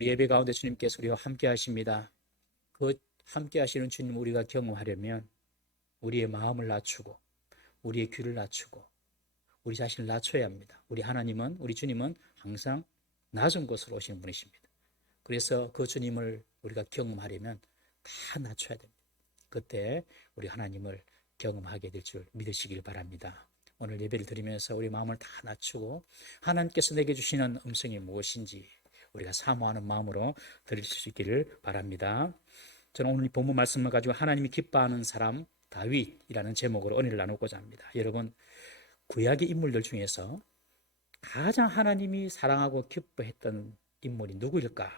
우리 예배 가운데 주님께서 우리와 함께 하십니다. 그 함께 하시는 주님 우리가 경험하려면 우리의 마음을 낮추고 우리의 귀를 낮추고 우리 자신을 낮춰야 합니다. 우리 하나님은, 우리 주님은 항상 낮은 곳으로 오시는 분이십니다. 그래서 그 주님을 우리가 경험하려면 다 낮춰야 됩니다. 그때 우리 하나님을 경험하게 될 줄 믿으시길 바랍니다. 오늘 예배를 드리면서 우리 마음을 다 낮추고 하나님께서 내게 주시는 음성이 무엇인지 우리가 사모하는 마음으로 드릴 수 있기를 바랍니다. 저는 오늘 이 본문 말씀을 가지고 하나님이 기뻐하는 사람 다윗이라는 제목으로 은혜를 나누고자 합니다. 여러분, 구약의 인물들 중에서 가장 하나님이 사랑하고 기뻐했던 인물이 누구일까?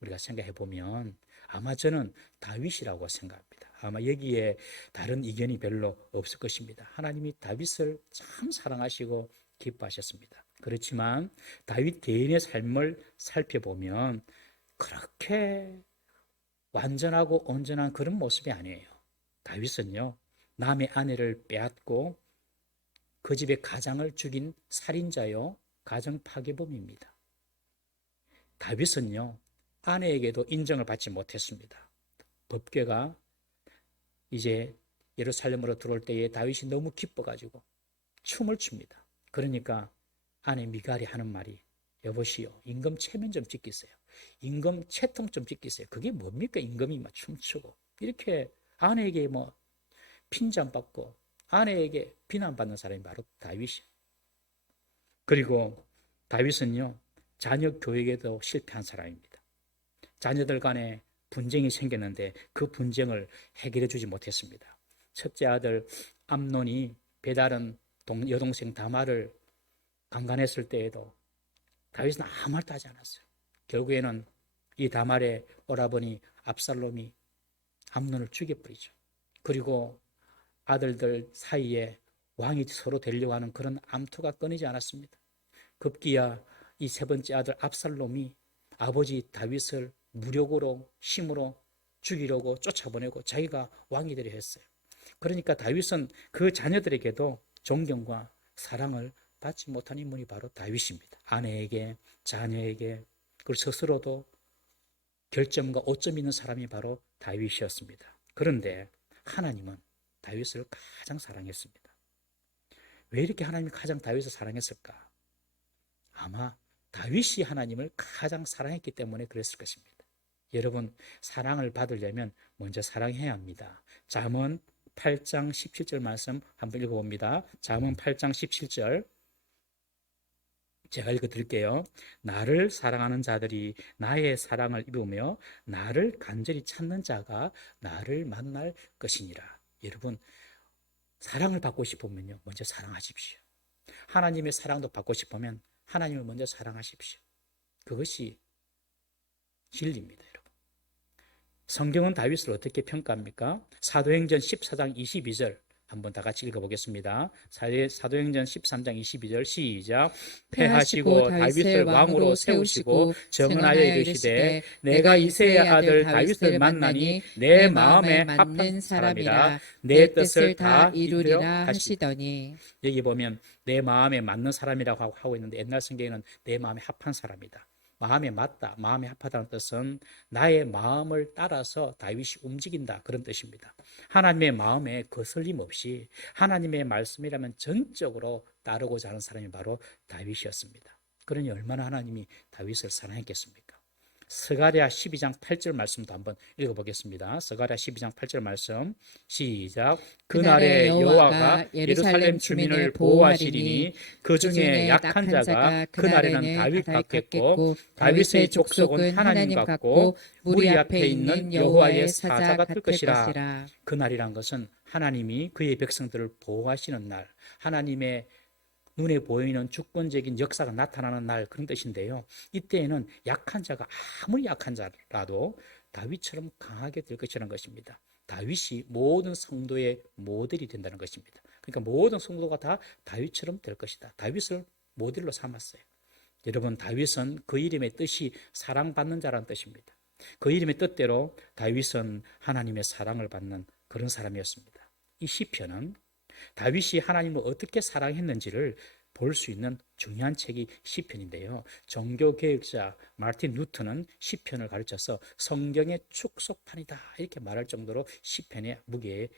우리가 생각해 보면 아마 저는 다윗이라고 생각합니다. 아마 여기에 다른 의견이 별로 없을 것입니다. 하나님이 다윗을 참 사랑하시고 기뻐하셨습니다. 그렇지만 다윗 개인의 삶을 살펴보면 그렇게 완전하고 온전한 그런 모습이 아니에요. 다윗은요, 남의 아내를 빼앗고 그 집의 가장을 죽인 살인자요, 가정 파괴범입니다. 다윗은요, 아내에게도 인정을 받지 못했습니다. 법궤가 이제 예루살렘으로 들어올 때에 다윗이 너무 기뻐가지고 춤을 춥니다. 그러니까 아내 미갈이 하는 말이, 여보시오, 임금 체면 좀 지키세요. 임금 채통 좀 지키세요. 그게 뭡니까? 임금이 막 춤추고 이렇게 아내에게 뭐 핀잔받고 아내에게 비난받는 사람이 바로 다윗이에요. 그리고 다윗은요, 자녀 교육에도 실패한 사람입니다. 자녀들 간에 분쟁이 생겼는데 그 분쟁을 해결해 주지 못했습니다. 첫째 아들 암논이 배다른 여동생 다말을 강간했을 때에도 다윗은 아무 말도 하지 않았어요. 결국에는 이 다말의 오라버니 압살롬이 암논을 죽여버리죠. 그리고 아들들 사이에 왕이 서로 되려고 하는 그런 암투가 끊이지 않았습니다. 급기야 이 세 번째 아들 압살롬이 아버지 다윗을 무력으로 힘으로 죽이려고 쫓아보내고 자기가 왕이 되려 했어요. 그러니까 다윗은 그 자녀들에게도 존경과 사랑을 받지 못한 인물이 바로 다윗입니다. 아내에게, 자녀에게, 그리고 스스로도 결점과 오점 있는 사람이 바로 다윗이었습니다. 그런데 하나님은 다윗을 가장 사랑했습니다. 왜 이렇게 하나님이 가장 다윗을 사랑했을까? 아마 다윗이 하나님을 가장 사랑했기 때문에 그랬을 것입니다. 여러분, 사랑을 받으려면 먼저 사랑해야 합니다. 잠언 8장 17절 말씀 한번 읽어봅니다. 잠언 8장 17절 제가 읽어드릴게요. 나를 사랑하는 자들이 나의 사랑을 입으며 나를 간절히 찾는 자가 나를 만날 것이니라. 여러분, 사랑을 받고 싶으면요, 먼저 사랑하십시오. 하나님의 사랑도 받고 싶으면 하나님을 먼저 사랑하십시오. 그것이 진리입니다, 여러분. 성경은 다윗을 어떻게 평가합니까? 사도행전 14장 22절 한번 다 같이 읽어보겠습니다. 사도행전 13장 22절 시작. 패하시고 다윗을 왕으로 세우시고 정은하여 이르시되 내가 이새의 아들 다윗을 만나니 내 마음에 합한 사람이라 내 뜻을 다 이루리라 하시더니, 여기 보면 내 마음에 맞는 사람이라고 하고 있는데 옛날 성경에는 내 마음에 합한 사람이다. 마음에 맞다, 마음에 합하다는 뜻은 나의 마음을 따라서 다윗이 움직인다, 그런 뜻입니다. 하나님의 마음에 거슬림 없이 하나님의 말씀이라면 전적으로 따르고자 하는 사람이 바로 다윗이었습니다. 그러니 얼마나 하나님이 다윗을 사랑했겠습니까? 스가랴 12장 8절 말씀도 한번 읽어보겠습니다. 스가랴 12장 8절 말씀 시작. 그날에 여호와가 예루살렘 주민을 보호하시리니 그 중에 약한 자가 그날에는 다윗 같겠고 다윗의 족속은 하나님 같고 무리 앞에 있는 여호와의 사자 같을 것이라. 그날이란 것은 하나님이 그의 백성들을 보호하시는 날, 하나님의 눈에 보이는 주권적인 역사가 나타나는 날, 그런 뜻인데요. 이때에는 약한 자가 아무리 약한 자라도 다윗처럼 강하게 될 것이라는 것입니다. 다윗이 모든 성도의 모델이 된다는 것입니다. 그러니까 모든 성도가 다 다윗처럼 될 것이다. 다윗을 모델로 삼았어요. 여러분, 다윗은 그 이름의 뜻이 사랑받는 자라는 뜻입니다. 그 이름의 뜻대로 다윗은 하나님의 사랑을 받는 그런 사람이었습니다. 이 시편은 다윗이 하나님을 어떻게 사랑했는지를 볼 수 있는 중요한 책이 시편인데요. 종교개혁자 마르틴 루터는 시편을 가르쳐서 성경의 축소판이다 이렇게 말할 정도로 시편의 무게에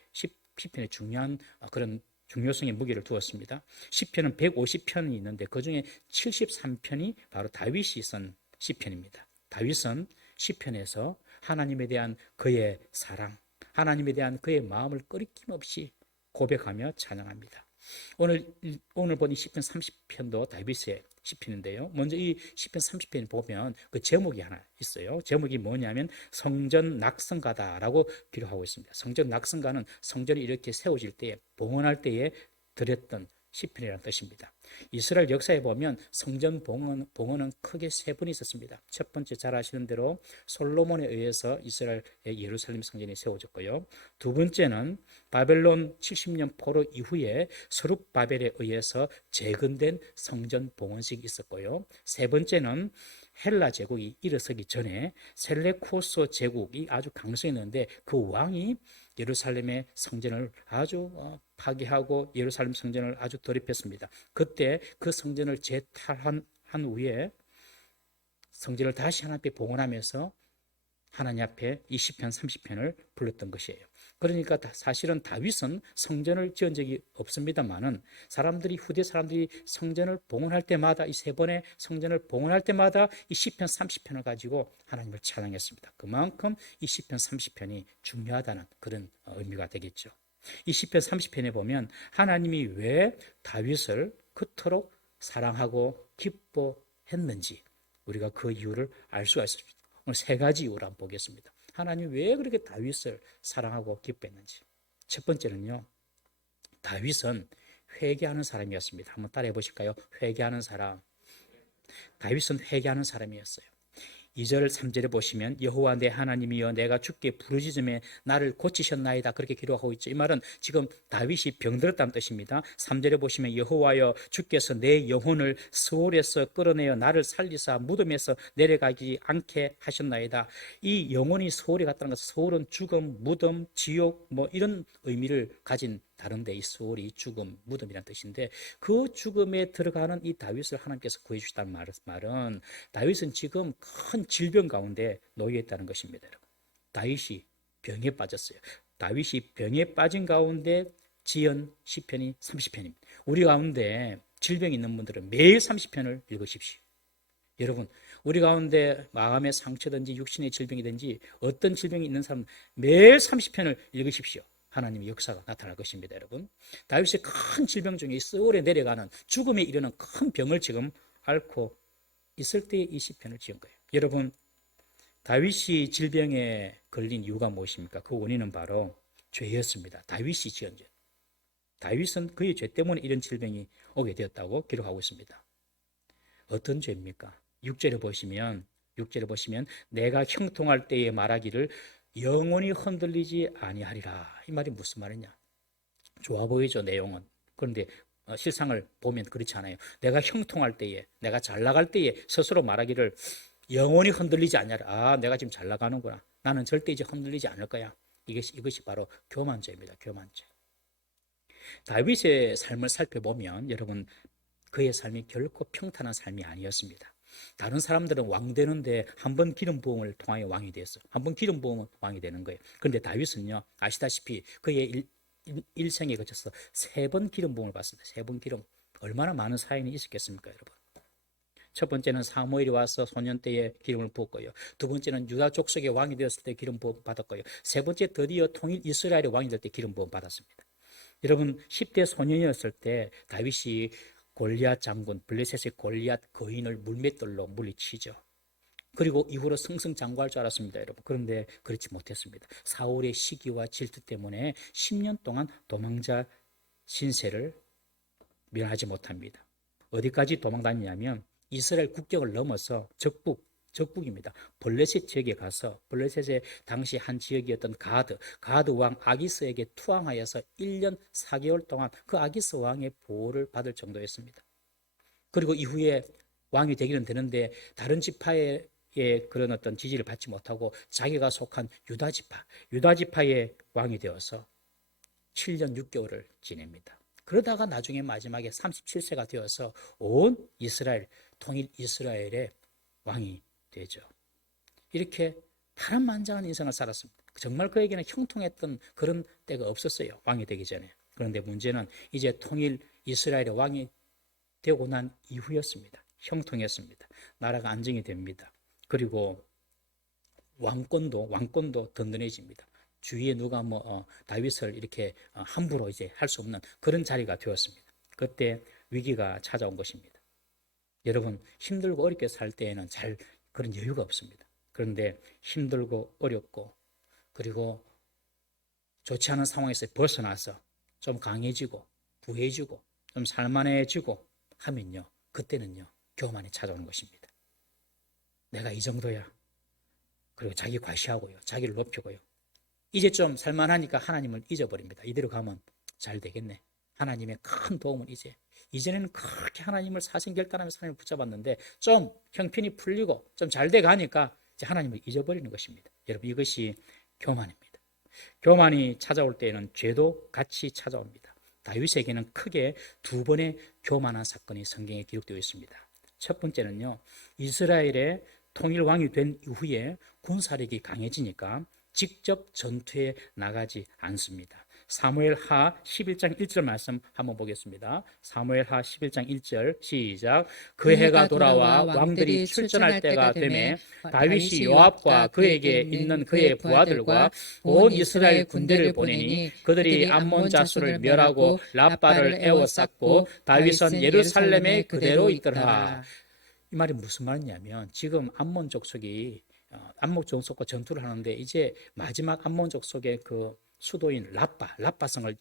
시편의 중요한 그런 중요성의 무게를 두었습니다. 시편은 150편이 있는데 그중에 73편이 바로 다윗이 쓴 시편입니다. 다윗은 시편에서 하나님에 대한 그의 사랑, 하나님에 대한 그의 마음을 꺼리낌없이 고백하며 찬양합니다. 오늘 본 이 시편 30편도 다윗의 시편인데요. 먼저 이 시편 30편 보면 그 제목이 하나 있어요. 제목이 뭐냐면 성전 낙성가다라고 기록하고 있습니다. 성전 낙성가는 성전이 이렇게 세워질 때에 봉헌할 때에 드렸던 시편이라는 뜻입니다. 이스라엘 역사에 보면 성전 봉헌은 크게 세 번 있었습니다. 첫 번째 잘 아시는 대로 솔로몬에 의해서 이스라엘의 예루살렘 성전이 세워졌고요. 두 번째는 바벨론 70년 포로 이후에 스룹바벨에 의해서 재건된 성전 봉헌식이 있었고요. 세 번째는 헬라 제국이 일어서기 전에 셀레코스 제국이 아주 강성했는데 그 왕이 예루살렘의 성전을 아주 파괴하고 예루살렘 성전을 아주 더럽혔습니다. 그때 그 성전을 재탈한 후에 성전을 다시 하나님 앞에 봉헌하면서 하나님 앞에 이 시편 30편을 불렀던 것이에요. 그러니까 사실은 다윗은 성전을 지은 적이 없습니다만은 후대 사람들이 성전을 봉헌할 때마다 이 세 번의 성전을 봉헌할 때마다 이 시편 30편을 가지고 하나님을 찬양했습니다. 그만큼 이 시편 30편이 중요하다는 그런 의미가 되겠죠. 이 시편 30편에 보면 하나님이 왜 다윗을 그토록 사랑하고 기뻐했는지 우리가 그 이유를 알 수가 있습니다. 오늘 세 가지 이유를 한번 보겠습니다. 하나님 왜 그렇게 다윗을 사랑하고 기뻐했는지. 첫 번째는요, 다윗은 회개하는 사람이었습니다. 한번 따라해 보실까요? 회개하는 사람. 다윗은 회개하는 사람이었어요. 2절 3절에 보시면 여호와 내 하나님이여 내가 주께 부르짖음에 나를 고치셨나이다 그렇게 기록하고 있죠. 이 말은 지금 다윗이 병들었다는 뜻입니다. 3절에 보시면 여호와여 주께서 내 영혼을 스올에서 끌어내어 나를 살리사 무덤에서 내려가지 않게 하셨나이다. 이 영혼이 스올에 갔다는 것은 스올은 죽음, 무덤, 지옥 뭐 이런 의미를 가진 다른데 이 스올이 죽음, 무덤이라는 뜻인데 그 죽음에 들어가는 이 다윗을 하나님께서 구해주셨다는 말은 다윗은 지금 큰 질병 가운데 놓여 있다는 것입니다. 여러분. 다윗이 병에 빠졌어요. 다윗이 병에 빠진 가운데 지은 시편이 30편입니다. 우리 가운데 질병이 있는 분들은 매일 30편을 읽으십시오. 여러분, 우리 가운데 마음의 상처든지 육신의 질병이든지 어떤 질병이 있는 사람은 매일 30편을 읽으십시오. 하나님의 역사가 나타날 것입니다, 여러분. 다윗이 큰 질병 중에 스올에 내려가는 죽음에 이르는 큰 병을 지금 앓고 있을 때에 이 시편을 지은 거예요. 여러분, 다윗이 질병에 걸린 이유가 무엇입니까? 그 원인은 바로 죄였습니다. 다윗이 지은 죄. 다윗은 그의 죄 때문에 이런 질병이 오게 되었다고 기록하고 있습니다. 어떤 죄입니까? 6절에 보시면 내가 형통할 때에 말하기를 영원히 흔들리지 아니하리라. 이 말이 무슨 말이냐? 좋아 보이죠, 내용은. 그런데 실상을 보면 그렇지 않아요. 내가 형통할 때에, 내가 잘 나갈 때에 스스로 말하기를 영원히 흔들리지 않냐라. 아, 내가 지금 잘 나가는구나. 나는 절대 이제 흔들리지 않을 거야. 이것이 바로 교만죄입니다. 교만죄. 다윗의 삶을 살펴보면 여러분 그의 삶이 결코 평탄한 삶이 아니었습니다. 다른 사람들은 왕 되는데 한 번 기름 부음을 통하여 왕이 됐어. 한 번 기름 부으면 왕이 되는 거예요. 그런데 다윗은요, 아시다시피 그의 일생에 거쳐서 3번 기름 부음을 받습니다. 3번 기름. 얼마나 많은 사연이 있었겠습니까, 여러분? 첫 번째는 사무엘이 와서 소년 때에 기름을 부었고요. 두 번째는 유다 족속의 왕이 되었을 때 기름 부음 받았고요. 세 번째 드디어 통일 이스라엘의 왕이 될 때 기름 부음 받았습니다. 여러분 10대 소년이었을 때 다윗이 골리앗 장군 블레셋의 골리앗 거인을 물맷돌로 물리치죠. 그리고 이후로 승승장구할 줄 알았습니다, 여러분. 그런데 그렇지 못했습니다. 사울의 시기와 질투 때문에 10년 동안 도망자 신세를 면하지 못합니다. 어디까지 도망다니냐면 이스라엘 국경을 넘어서 적북입니다. 블레셋 지역에 가서 블레셋의 당시 한 지역이었던 가드 왕 아기스에게 투항하여서 1년 4개월 동안 그 아기스 왕의 보호를 받을 정도였습니다. 그리고 이후에 왕이 되기는 되는데 다른 지파의 그런 어떤 지지를 받지 못하고 자기가 속한 유다 지파의 왕이 되어서 7년 6개월을 지냅니다. 그러다가 나중에 마지막에 37세가 되어서 온 이스라엘, 통일 이스라엘의 왕이 되죠. 이렇게 파란만장한 인생을 살았습니다. 정말 그에게는 형통했던 그런 때가 없었어요. 왕이 되기 전에. 그런데 문제는 이제 통일 이스라엘의 왕이 되고 난 이후였습니다. 형통했습니다. 나라가 안정이 됩니다. 그리고 왕권도 든든해집니다. 주위에 누가 다윗을 이렇게 함부로 이제 할 수 없는 그런 자리가 되었습니다. 그때 위기가 찾아온 것입니다. 여러분, 힘들고 어렵게 살 때에는 잘 그런 여유가 없습니다. 그런데 힘들고 어렵고 그리고 좋지 않은 상황에서 벗어나서 좀 강해지고 부해지고 좀 살만해지고 하면요, 그때는요 교만이 찾아오는 것입니다. 내가 이 정도야. 그리고 자기 과시하고요, 자기를 높이고요. 이제 좀 살만하니까 하나님을 잊어버립니다. 이대로 가면 잘 되겠네. 하나님의 큰 도움은 이전에는 그렇게 하나님을 사심결단하면서 하나님을 붙잡았는데 좀 형편이 풀리고 좀 잘 돼 가니까 이제 하나님을 잊어버리는 것입니다. 여러분, 이것이 교만입니다. 교만이 찾아올 때에는 죄도 같이 찾아옵니다. 다윗에게는 크게 두 번의 교만한 사건이 성경에 기록되어 있습니다. 첫 번째는요, 이스라엘의 통일왕이 된 이후에 군사력이 강해지니까 직접 전투에 나가지 않습니다. 사무엘하 11장 1절 말씀 한번 보겠습니다. 사무엘하 11장 1절 시작. 그 해가 돌아와 왕들이 출전할 때가 되매 다윗이 요압과 그에게 있는 그의 부하들과 온 이스라엘 군대를 보내니 그들이 암몬 자수를 멸하고 라빠를 에워쌌고 다윗은 예루살렘에 그대로 있더라. 이 말이 무슨 말이냐면 지금 암몬 족속이 암몬 족속과 전투를 하는데 이제 마지막 암몬 족속의 그 수도인 라빠성을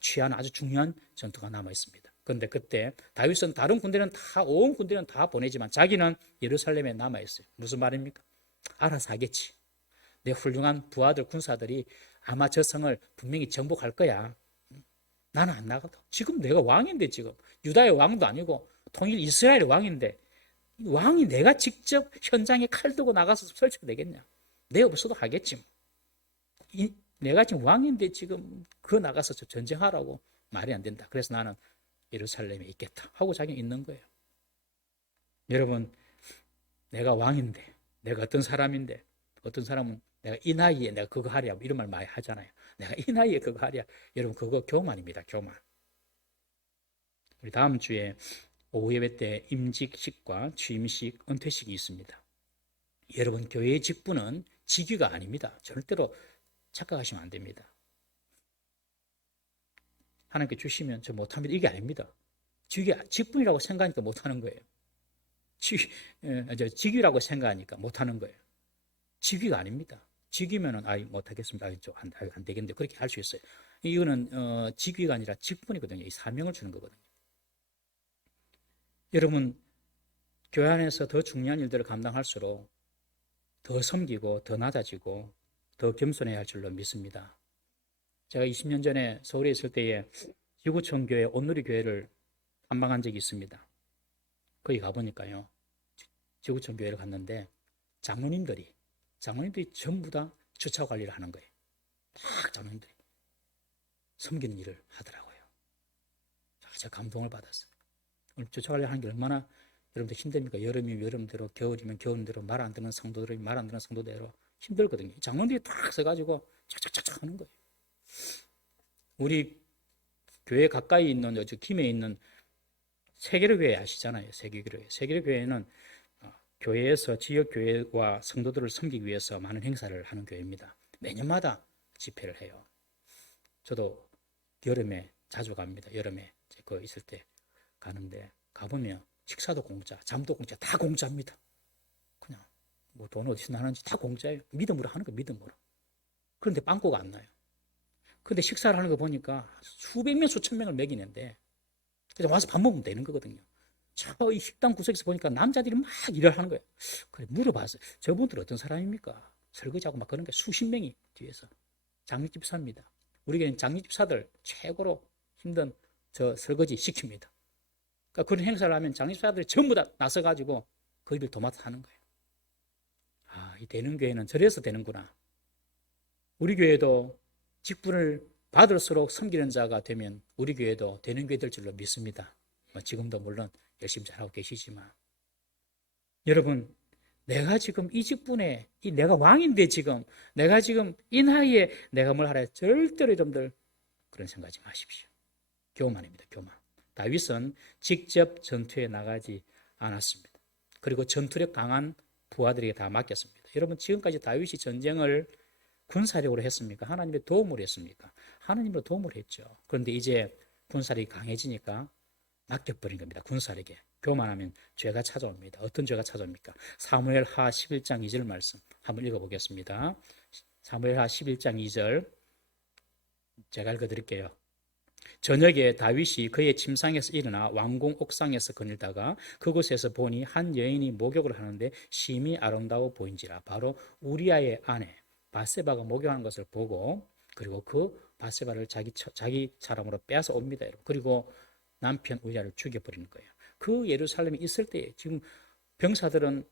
취하는 아주 중요한 전투가 남아 있습니다. 그런데 그때 다윗은 다른 군대는 온 군대는 다 보내지만 자기는 예루살렘에 남아 있어요. 무슨 말입니까? 알아서 하겠지. 내 훌륭한 부하들 군사들이 아마 저 성을 분명히 정복할 거야. 나는 안 나가도. 지금 내가 왕인데, 지금 유다의 왕도 아니고 통일 이스라엘의 왕인데 왕이 내가 직접 현장에 칼 들고 나가서 설치가 되겠냐? 내 없어도 하겠지. 내가 지금 왕인데 지금 그 나가서 전쟁하라고 말이 안 된다. 그래서 나는 예루살렘에 있겠다 하고 자기는 있는 거예요. 여러분, 내가 왕인데, 내가 어떤 사람인데, 어떤 사람은 내가 이 나이에 내가 그거 하랴 이런 말 많이 하잖아요. 내가 이 나이에 그거 하랴. 여러분, 그거 교만입니다. 교만. 우리 다음 주에 오후 예배 때 임직식과 취임식, 은퇴식이 있습니다. 여러분, 교회의 직분은 직위가 아닙니다. 절대로 착각하시면 안 됩니다. 하나님께 주시면 저 못합니다. 이게 아닙니다. 직분이라고 생각하니까 못하는 거예요. 직위라고 생각하니까 못하는 거예요. 직위가 아닙니다. 직위면은 못하겠습니다. 안 되겠는데 그렇게 할 수 있어요. 이거는 직위가 아니라 직분이거든요. 이 사명을 주는 거거든요. 여러분, 교회 안에서 더 중요한 일들을 감당할수록 더 섬기고 더 낮아지고 더 겸손해야 할 줄로 믿습니다. 제가 20년 전에 서울에 있을 때에 지구촌 교회 온누리 교회를 탐방한 적이 있습니다. 거기 가보니까요, 지구촌 교회를 갔는데 장로님들이 전부 다 주차 관리를 하는 거예요. 딱 장로님들이 섬기는 일을 하더라고요. 제가 감동을 받았어요. 주차 관리하는 게 얼마나 여러분들 힘듭니까? 여름이면 여름대로, 겨울이면 겨울대로, 말 안 듣는 성도들이 말 안 듣는 성도대로 힘들거든요. 장로님들이 딱 서가지고 착착착착 하는 거예요. 우리 교회 가까이 있는 김해 있는 세계로 교회 아시잖아요. 세계로 교회는 교회에서 지역 교회와 성도들을 섬기기 위해서 많은 행사를 하는 교회입니다. 매년마다 집회를 해요. 저도 여름에 자주 갑니다. 여름에 그 있을 때 가는데 가보면 식사도 공짜, 잠도 공짜, 다 공짜입니다. 그냥 뭐 돈 어디서 나는지 다 공짜예요. 믿음으로 하는 거 믿음으로. 그런데 빵꾸가 안 나요. 그런데 식사를 하는 거 보니까 수백 명, 수천 명을 먹이는데 그래서 와서 밥 먹으면 되는 거거든요. 이 식당 구석에서 보니까 남자들이 막 일을 하는 거예요. 그래 물어봤어요. 저분들 어떤 사람입니까? 설거지하고 막 그런 게 수십 명이 뒤에서 장립집사입니다. 우리 교회는 장립집사들 최고로 힘든 저 설거지 시킵니다. 그러니까 그런 행사를 하면 장립사들이 전부 다 나서가지고 그 일을 도맡아 하는 거예요. 이 되는 교회는 저래서 되는구나. 우리 교회도 직분을 받을수록 섬기는 자가 되면 우리 교회도 되는 교회 될 줄로 믿습니다. 지금도 물론 열심히 잘하고 계시지만 여러분, 내가 지금 이 직분에 내가 왕인데 지금 내가 지금 이 나이에 내가 뭘 하라, 절대로 여러분들 그런 생각하지 마십시오. 교만입니다. 교만. 다윗은 직접 전투에 나가지 않았습니다. 그리고 전투력 강한 부하들에게 다 맡겼습니다. 여러분, 지금까지 다윗이 전쟁을 군사력으로 했습니까? 하나님의 도움으로 했습니까? 하나님으로 도움을 했죠. 그런데 이제 군사력이 강해지니까 맡겨버린 겁니다. 군사력에. 교만하면 죄가 찾아옵니다. 어떤 죄가 찾아옵니까? 사무엘하 11장 2절 말씀 한번 읽어보겠습니다. 사무엘하 11장 2절 제가 읽어드릴게요. 저녁에 다윗이 그의 침상에서 일어나 왕궁 옥상에서 거닐다가 그곳에서 보니 한 여인이 목욕을 하는데 심히 아름다워 보인지라. 바로 우리아의 아내 바세바가 목욕하는 것을 보고 그리고 그 바세바를 자기 사람으로 빼앗아 옵니다. 그리고 남편 우리아를 죽여버리는 거예요. 그 예루살렘에 있을 때 지금 병사들은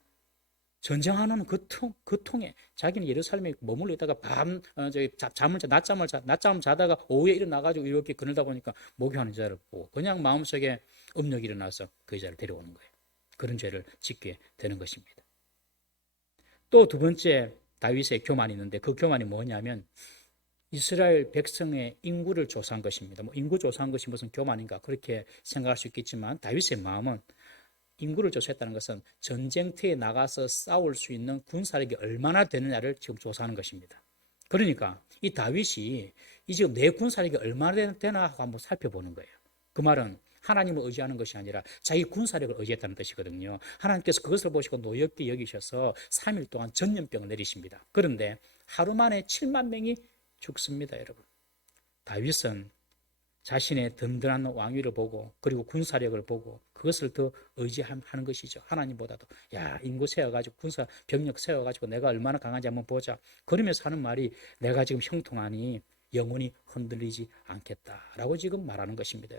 전쟁하는 그 통에 자기는 예루살렘에 머물러 있다가 낮잠을 자다가 오후에 일어나가지고 이렇게 거닐다 보니까 목욕하는 여자를 보고 그냥 마음속에 음욕이 일어나서 그 여자를 데려오는 거예요. 그런 죄를 짓게 되는 것입니다. 또 두 번째 다윗의 교만이 있는데 그 교만이 뭐냐면 이스라엘 백성의 인구를 조사한 것입니다. 인구 조사한 것이 무슨 교만인가 그렇게 생각할 수 있겠지만 다윗의 마음은 인구를 조사했다는 것은 전쟁터에 나가서 싸울 수 있는 군사력이 얼마나 되느냐를 지금 조사하는 것입니다. 그러니까 이 다윗이 이 지금 내 군사력이 얼마나 되나 하고 한번 살펴보는 거예요. 그 말은 하나님을 의지하는 것이 아니라 자기 군사력을 의지했다는 뜻이거든요. 하나님께서 그것을 보시고 노엽게 여기셔서 3일 동안 전염병을 내리십니다. 그런데 하루 만에 7만 명이 죽습니다, 여러분. 다윗은 자신의 든든한 왕위를 보고 그리고 군사력을 보고 그것을 더 의지하는 것이죠. 하나님보다도 인구 세워가지고 군사 병력 세워가지고 내가 얼마나 강한지 한번 보자. 그러면서 하는 말이 내가 지금 형통하니 영원히 흔들리지 않겠다라고 지금 말하는 것입니다.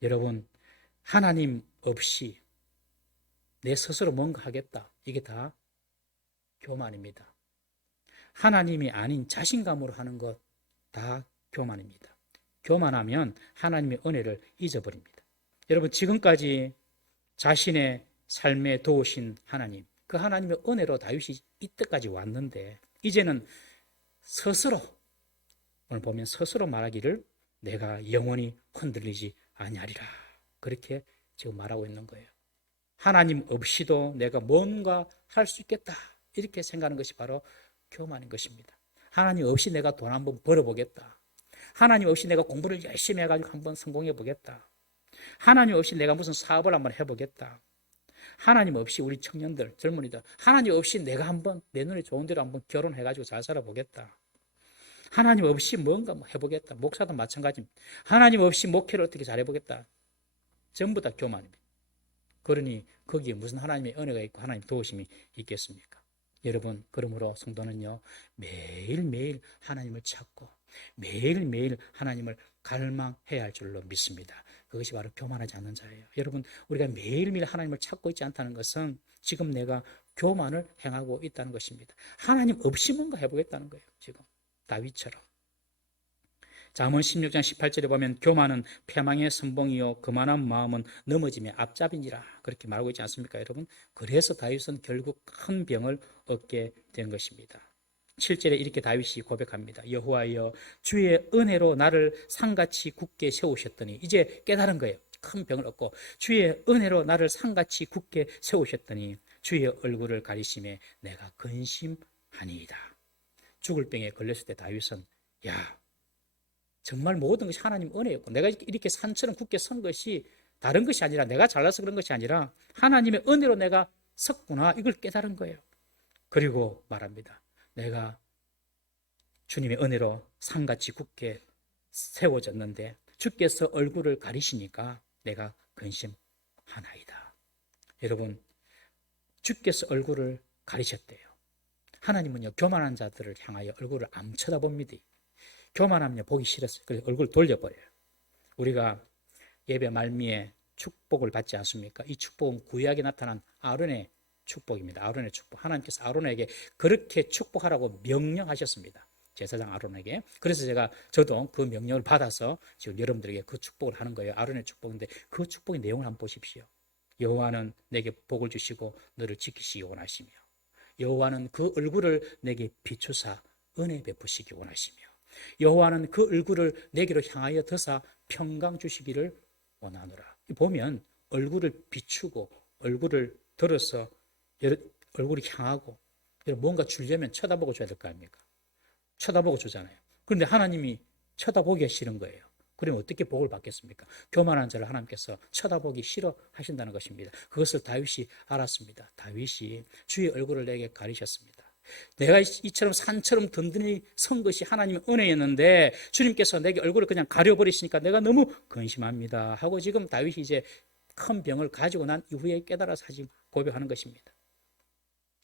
여러분 하나님 없이 내 스스로 뭔가 하겠다. 이게 다 교만입니다. 하나님이 아닌 자신감으로 하는 것 다 교만입니다. 교만하면 하나님의 은혜를 잊어버립니다. 여러분 지금까지 자신의 삶에 도우신 하나님, 그 하나님의 은혜로 다윗이 이때까지 왔는데 이제는 스스로 오늘 보면 스스로 말하기를 내가 영원히 흔들리지 아니하리라 그렇게 지금 말하고 있는 거예요. 하나님 없이도 내가 뭔가 할 수 있겠다 이렇게 생각하는 것이 바로 교만인 것입니다. 하나님 없이 내가 돈 한번 벌어보겠다. 하나님 없이 내가 공부를 열심히 해가지고 한번 성공해 보겠다. 하나님 없이 내가 무슨 사업을 한번 해보겠다. 하나님 없이 우리 청년들, 젊은이들, 하나님 없이 내가 한번 내 눈에 좋은 대로 한번 결혼해가지고 잘 살아보겠다. 하나님 없이 뭔가 해보겠다. 목사도 마찬가지입니다. 하나님 없이 목회를 어떻게 잘해보겠다. 전부 다 교만입니다. 그러니 거기에 무슨 하나님의 은혜가 있고 하나님 도우심이 있겠습니까? 여러분, 그러므로 성도는요, 매일매일 하나님을 찾고 매일매일 하나님을 갈망해야 할 줄로 믿습니다. 그것이 바로 교만하지 않는 자예요. 여러분, 우리가 매일매일 하나님을 찾고 있지 않다는 것은 지금 내가 교만을 행하고 있다는 것입니다. 하나님 없이 뭔가 해보겠다는 거예요. 지금 다윗처럼. 잠언 16장 18절에 보면 교만은 패망의 선봉이요 거만한 마음은 넘어짐의 앞잡이니라 그렇게 말하고 있지 않습니까, 여러분? 그래서 다윗은 결국 큰 병을 얻게 된 것입니다. 7절에 이렇게 다윗이 고백합니다. 여호와여 주의 은혜로 나를 상같이 굳게 세우셨더니 이제 깨달은 거예요. 큰 병을 얻고 주의 은혜로 나를 상같이 굳게 세우셨더니 주의 얼굴을 가리심에 내가 근심하니이다. 죽을 병에 걸렸을 때 다윗은 정말 모든 것이 하나님 은혜였고 내가 이렇게 산처럼 굳게 선 것이 다른 것이 아니라 내가 잘나서 그런 것이 아니라 하나님의 은혜로 내가 섰구나 이걸 깨달은 거예요. 그리고 말합니다. 내가 주님의 은혜로 산같이 굳게 세워졌는데 주께서 얼굴을 가리시니까 내가 근심하나이다. 여러분, 주께서 얼굴을 가리셨대요. 하나님은요, 교만한 자들을 향하여 얼굴을 안 쳐다봅니다. 교만하면 보기 싫었어요. 그래서 얼굴 돌려버려요. 우리가 예배 말미에 축복을 받지 않습니까? 이 축복은 구약에 나타난 아론의 축복입니다. 아론의 축복. 하나님께서 아론에게 그렇게 축복하라고 명령하셨습니다. 제사장 아론에게. 그래서 저도 그 명령을 받아서 지금 여러분들에게 그 축복을 하는 거예요. 아론의 축복인데 그 축복의 내용을 한번 보십시오. 여호와는 내게 복을 주시고 너를 지키시기 원하시며 여호와는 그 얼굴을 내게 비추사 은혜 베푸시기 원하시며 여호와는 그 얼굴을 내게로 향하여 드사 평강 주시기를 원하노라. 보면 얼굴을 비추고 얼굴을 들어서 얼굴이 향하고 뭔가 주려면 쳐다보고 줘야 될 거 아닙니까? 쳐다보고 주잖아요. 그런데 하나님이 쳐다보기 싫은 거예요. 그러면 어떻게 복을 받겠습니까? 교만한 자를 하나님께서 쳐다보기 싫어하신다는 것입니다. 그것을 다윗이 알았습니다. 다윗이 주의 얼굴을 내게 가리셨습니다. 내가 이처럼 산처럼 든든히 선 것이 하나님의 은혜였는데 주님께서 내게 얼굴을 그냥 가려버리시니까 내가 너무 근심합니다 하고 지금 다윗이 이제 큰 병을 가지고 난 이후에 깨달아서 고백하는 것입니다.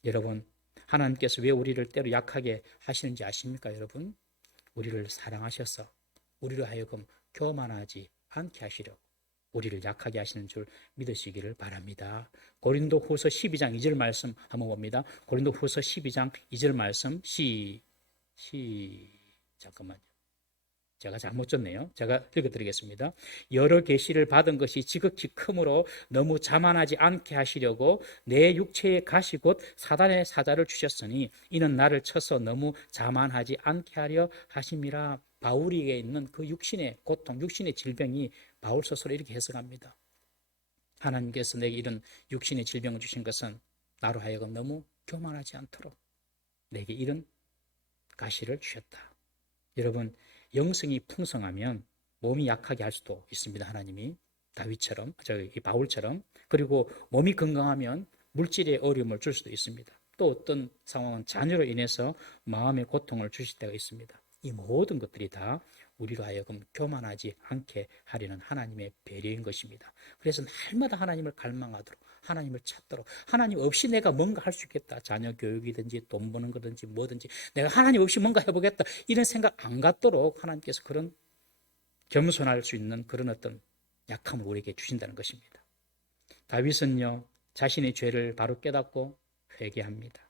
여러분, 하나님께서 왜 우리를 때로 약하게 하시는지 아십니까? 여러분, 우리를 사랑하셔서 우리로 하여금 교만하지 않게 하시려고 우리를 약하게 하시는 줄 믿으시기를 바랍니다. 고린도후서 12장 2절 말씀 한번 봅니다. 고린도후서 12장 2절 말씀 잠깐만요. 제가 잘못 줬네요. 제가 읽어드리겠습니다. 여러 계시를 받은 것이 지극히 크므로 너무 자만하지 않게 하시려고 내 육체의 가시 곧 사단의 사자를 주셨으니 이는 나를 쳐서 너무 자만하지 않게 하려 하심이라. 바울에게 있는 그 육신의 고통, 육신의 질병이 바울 스스로 이렇게 해석합니다. 하나님께서 내게 이런 육신의 질병을 주신 것은 나로 하여금 너무 교만하지 않도록 내게 이런 가시를 주셨다. 여러분, 영성이 풍성하면 몸이 약하게 할 수도 있습니다. 하나님이 다윗처럼, 바울처럼. 그리고 몸이 건강하면 물질의 어려움을 줄 수도 있습니다. 또 어떤 상황은 자녀로 인해서 마음의 고통을 주실 때가 있습니다. 이 모든 것들이 다 우리로 하여금 교만하지 않게 하려는 하나님의 배려인 것입니다. 그래서 날마다 하나님을 갈망하도록, 하나님을 찾도록, 하나님 없이 내가 뭔가 할 수 있겠다. 자녀 교육이든지 돈 버는 거든지 뭐든지 내가 하나님 없이 뭔가 해보겠다. 이런 생각 안 갖도록 하나님께서 그런 겸손할 수 있는 그런 어떤 약함을 우리에게 주신다는 것입니다. 다윗은요, 자신의 죄를 바로 깨닫고 회개합니다.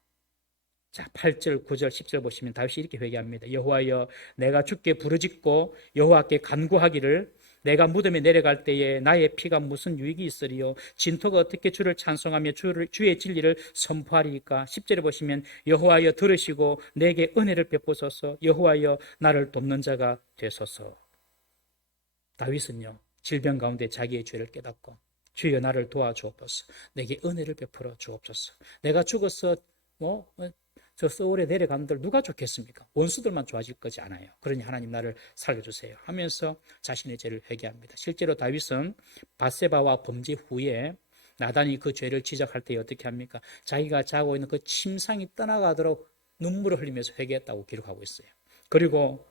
자, 8절, 9절, 10절 보시면 다윗이 이렇게 회개합니다. 여호와여, 내가 주께 부르짖고 여호와께 간구하기를 내가 무덤에 내려갈 때에 나의 피가 무슨 유익이 있으리요? 진토가 어떻게 주를 찬송하며 주의 진리를 선포하리이까? 10절에 보시면 여호와여 들으시고 내게 은혜를 베푸소서. 여호와여 나를 돕는 자가 되소서. 다윗은요, 질병 가운데 자기의 죄를 깨닫고 주여 나를 도와주옵소서. 내게 은혜를 베풀어 주옵소서. 내가 죽어서 저 서울에 내려간들 누가 좋겠습니까? 원수들만 좋아질 거지 않아요. 그러니 하나님 나를 살려주세요 하면서 자신의 죄를 회개합니다. 실제로 다윗은 밧세바와 범죄 후에 나단이 그 죄를 지적할 때 어떻게 합니까? 자기가 자고 있는 그 침상이 떠나가도록 눈물을 흘리면서 회개했다고 기록하고 있어요. 그리고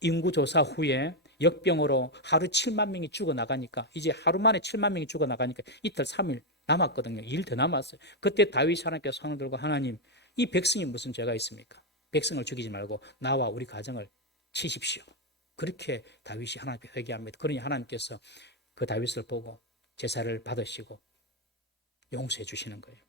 인구조사 후에 역병으로 하루 7만 명이 죽어나가니까 이제 하루 만에 7만 명이 죽어나가니까 이틀 3일 남았거든요. 2일 더 남았어요. 그때 다윗이 하나님께 손을 들고 하나님, 이 백성이 무슨 죄가 있습니까? 백성을 죽이지 말고 나와 우리 가정을 치십시오. 그렇게 다윗이 하나님께 회개합니다. 그러니 하나님께서 그 다윗을 보고 제사를 받으시고 용서해 주시는 거예요.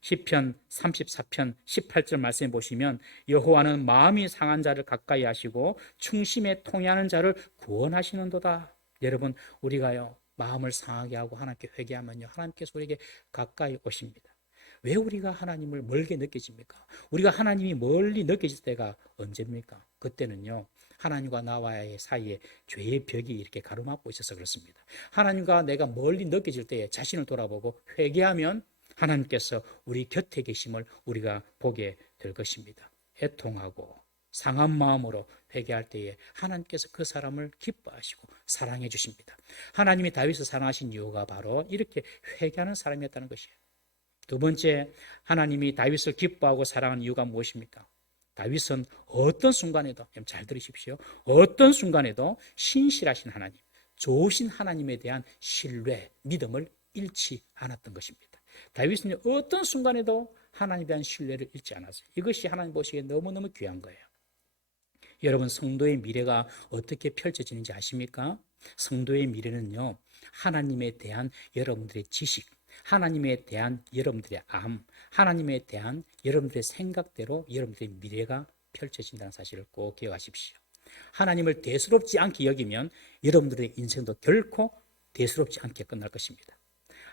시편 34편 18절 말씀해 보시면 여호와는 마음이 상한 자를 가까이 하시고 충심에 통해하는 자를 구원하시는도다. 여러분, 우리가요 마음을 상하게 하고 하나님께 회개하면요 하나님께서 우리에게 가까이 오십니다. 왜 우리가 하나님을 멀게 느껴집니까? 우리가 하나님이 멀리 느껴질 때가 언제입니까? 그때는요 하나님과 나와의 사이에 죄의 벽이 이렇게 가로막고 있어서 그렇습니다. 하나님과 내가 멀리 느껴질 때에 자신을 돌아보고 회개하면 하나님께서 우리 곁에 계심을 우리가 보게 될 것입니다. 애통하고 상한 마음으로 회개할 때에 하나님께서 그 사람을 기뻐하시고 사랑해 주십니다. 하나님이 다윗을 사랑하신 이유가 바로 이렇게 회개하는 사람이었다는 것이에요. 두 번째, 하나님이 다윗을 기뻐하고 사랑하는 이유가 무엇입니까? 다윗은 어떤 순간에도, 잘 들으십시오, 어떤 순간에도 신실하신 하나님, 좋으신 하나님에 대한 신뢰, 믿음을 잃지 않았던 것입니다. 다윗은 어떤 순간에도 하나님에 대한 신뢰를 잃지 않았어요. 이것이 하나님 보시기에 너무너무 귀한 거예요. 여러분, 성도의 미래가 어떻게 펼쳐지는지 아십니까? 성도의 미래는요, 하나님에 대한 여러분들의 지식, 하나님에 대한 여러분들의 암, 하나님에 대한 여러분들의 생각대로 여러분들의 미래가 펼쳐진다는 사실을 꼭 기억하십시오. 하나님을 대수롭지 않게 여기면 여러분들의 인생도 결코 대수롭지 않게 끝날 것입니다.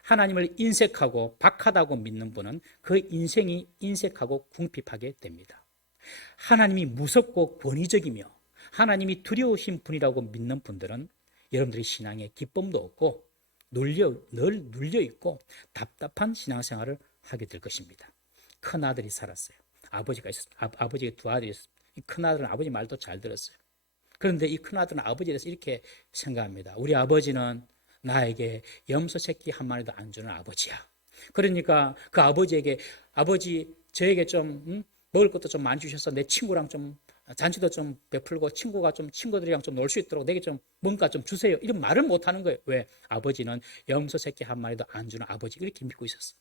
하나님을 인색하고 박하다고 믿는 분은 그 인생이 인색하고 궁핍하게 됩니다. 하나님이 무섭고 권위적이며 하나님이 두려우신 분이라고 믿는 분들은 여러분들의 신앙에 기쁨도 없고 늘 눌려있고 답답한 신앙생활을 하게 될 것입니다. 큰아들이 살았어요. 아버지가 있었어요. 아버지가 두 아들이 있었어요. 이 큰아들은 아버지 말도 잘 들었어요. 그런데 이 큰아들은 아버지에 대해서 이렇게 생각합니다. 우리 아버지는 나에게 염소 새끼 한 마리도 안 주는 아버지야. 그러니까 그 아버지에게 아버지 저에게 좀 먹을 것도 좀 많이 주셔서 내 친구랑 좀 잔치도 좀 베풀고 친구가 좀 친구들이랑 좀 놀 수 있도록 내게 좀 뭔가 좀 주세요. 이런 말을 못 하는 거예요. 왜? 아버지는 염소 새끼 한 마리도 안 주는 아버지 이렇게 믿고 있었어요.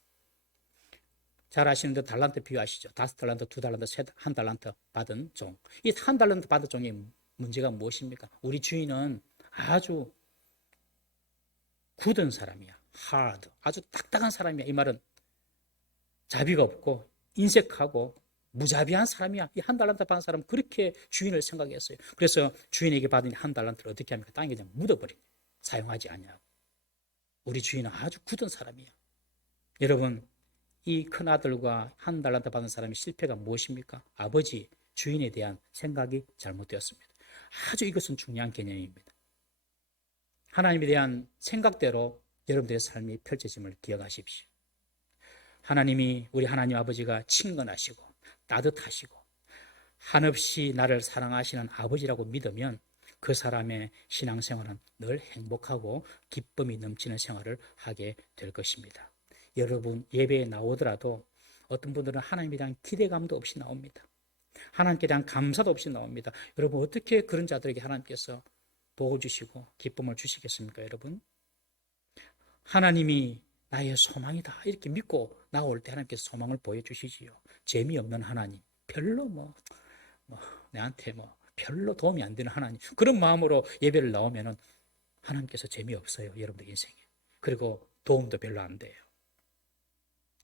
잘 아시는데 달란트 비유하시죠. 5달란트, 2달란트, 1달란트 받은 종. 이 1달란트 받은 종의 문제가 무엇입니까? 우리 주인은 아주 굳은 사람이야. hard. 아주 딱딱한 사람이야. 이 말은 자비가 없고 인색하고 무자비한 사람이야. 이 1달란트 받은 사람은 그렇게 주인을 생각했어요. 그래서 주인에게 받은 1달란트를 어떻게 합니까? 땅에 그냥 묻어버립니다. 사용하지 않냐고. 우리 주인은 아주 굳은 사람이야. 여러분, 이 큰아들과 1달란트 받은 사람의 실패가 무엇입니까? 아버지, 주인에 대한 생각이 잘못되었습니다. 아주 이것은 중요한 개념입니다. 하나님에 대한 생각대로 여러분들의 삶이 펼쳐짐을 기억하십시오. 하나님이 우리 하나님 아버지가 친근하시고 따뜻하시고 한없이 나를 사랑하시는 아버지라고 믿으면 그 사람의 신앙생활은 늘 행복하고 기쁨이 넘치는 생활을 하게 될 것입니다. 여러분 예배에 나오더라도 어떤 분들은 하나님에 대한 기대감도 없이 나옵니다. 하나님께 대한 감사도 없이 나옵니다. 여러분 어떻게 그런 자들에게 하나님께서 복을 주시고 기쁨을 주시겠습니까? 여러분 하나님이 나의 소망이다 이렇게 믿고 나올 때 하나님께서 소망을 보여주시지요. 재미없는 하나님 별로 내한테 별로 도움이 안 되는 하나님 그런 마음으로 예배를 나오면은 하나님께서 재미없어요. 여러분들 인생에. 그리고 도움도 별로 안 돼요.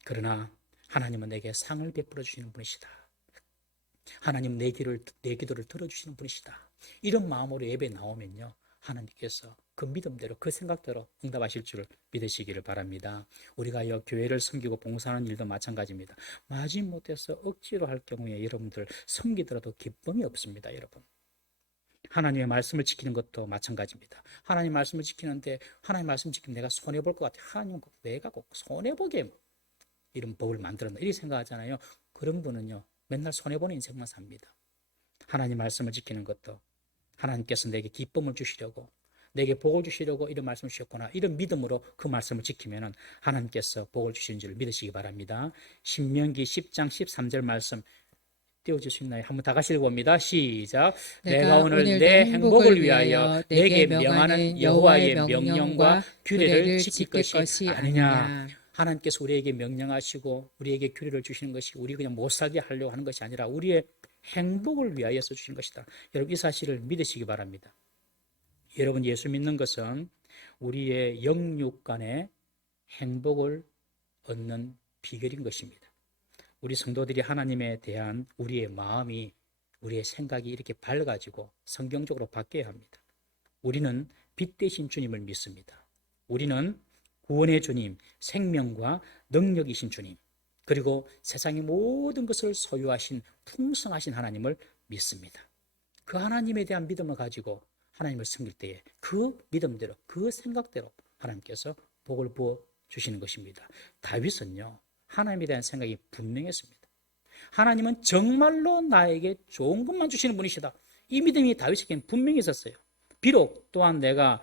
그러나 하나님은 내게 상을 베풀어 주시는 분이시다. 하나님 내 기도를 들어주시는 분이시다. 이런 마음으로 예배에 나오면요 하나님께서 그 믿음대로 그 생각대로 응답하실 줄 믿으시기를 바랍니다. 우리가 교회를 섬기고 봉사하는 일도 마찬가지입니다. 마지못해서 억지로 할 경우에 여러분들 섬기더라도 기쁨이 없습니다. 여러분 하나님의 말씀을 지키는 것도 마찬가지입니다. 하나님 말씀을 지키는데 하나님 말씀 지키면 내가 손해볼 것 같아. 하나님 내가 꼭 손해보게 이런 법을 만들었나 이렇게 생각하잖아요. 그런 분은요 맨날 손해보는 인생만 삽니다. 하나님 말씀을 지키는 것도 하나님께서 내게 기쁨을 주시려고 내게 복을 주시려고 이런 말씀을 주셨구나 이런 믿음으로 그 말씀을 지키면 하나님께서 복을 주시는 줄 믿으시기 바랍니다. 신명기 10장 13절 말씀 띄워줄 수 있나요? 한번 다 같이 읽어봅니다. 시작. 내가 오늘 내 행복을 위하여 내게 명하는 여호와의 명령과 규례를 지킬 것이 아니냐. 하나님께서 우리에게 명령하시고 우리에게 규례를 주시는 것이 우리 그냥 못 살게 하려고 하는 것이 아니라 우리의 행복을 위하여서 주신 것이다. 여러분 이 사실을 믿으시기 바랍니다. 여러분 예수 믿는 것은 우리의 영육간의 행복을 얻는 비결인 것입니다. 우리 성도들이 하나님에 대한 우리의 마음이 우리의 생각이 이렇게 밝아지고 성경적으로 바뀌어야 합니다. 우리는 빛 대신 주님을 믿습니다. 우리는 구원의 주님, 생명과 능력이신 주님, 그리고 세상의 모든 것을 소유하신 풍성하신 하나님을 믿습니다. 그 하나님에 대한 믿음을 가지고 하나님을 섬길 때에 그 믿음대로 그 생각대로 하나님께서 복을 부어 주시는 것입니다. 다윗은요 하나님에 대한 생각이 분명했습니다. 하나님은 정말로 나에게 좋은 것만 주시는 분이시다. 이 믿음이 다윗에게는 분명히 있었어요. 비록 또한 내가